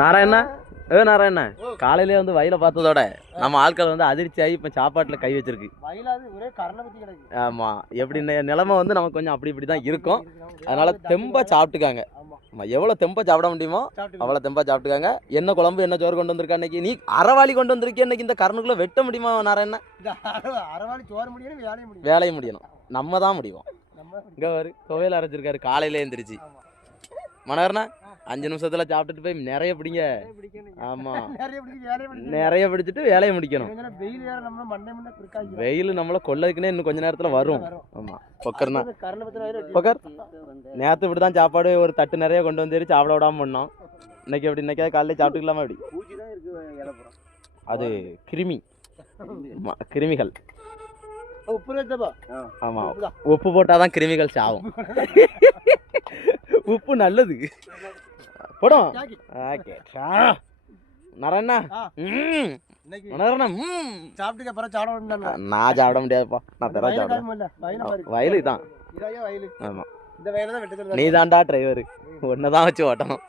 நாராயணா நாராயணா காலையிலே வந்து வயலை பார்த்ததோட நம்ம ஆட்கள் வந்து அதிர்ச்சி ஆகி இப்போ சாப்பாட்டில் கை வச்சிருக்கு. ஆமாம், எப்படி நிலைமை வந்து நமக்கு கொஞ்சம் அப்படி இப்படி தான் இருக்கும். அதனால தெம்பா சாப்பிட்டுக்காங்க. ஆமாம், எவ்வளோ தெம்பா சாப்பிட முடியுமோ அவ்வளோ தெம்பா சாப்பிட்டுக்காங்க. என்ன குழம்பு என்ன சோறு கொண்டு வந்திருக்கா இன்னைக்கு? நீ அரைவாளி கொண்டு வந்திருக்கே இன்னைக்கு. இந்த கரணுக்குள்ளே வெட்ட முடியுமா நாராயணா? வேலையும் முடியணும், நம்ம தான் முடியும். இங்கே வரு துவையல் அரைச்சிருக்காரு காலையிலே எழுந்திரிச்சு. மனோகரனா 5 நிமிஷத்துல சாப்பிட்டுட்டு போய் நிறைய பிடிங்க. ஆமா, நிறைய பிடிச்சிட்டு வேலையை முடிக்கணும். வெயில் நம்மள கொள்ளதுக்குன்னே இன்னும் கொஞ்ச நேரத்துல வரும். ஆமா, பொக்கர்னா பொக்கர் நேற்று இப்படிதான் சாப்பாடு ஒரு தட்டு நிறைய கொண்டு வந்து சாப்பிட விடாம பண்ணோம். இன்னைக்கு எப்படி இன்னைக்கு காலையில சாப்பிட்டுக்கலாமா? எப்படி அது கிருமி, கிருமிகள். ஆமா, உப்பு போட்டாதான் கிருமிகள் சாவும். உப்பு நல்லது போடும். நாராயணா நான் சாப்பிட முடியாதுப்பா. நான் பெற சாப்பிடுவேன். வயலு தான். ஆமா, நீ தான்டா டிரைவரு, ஒன்னதான் வச்சு ஓட்டணும்.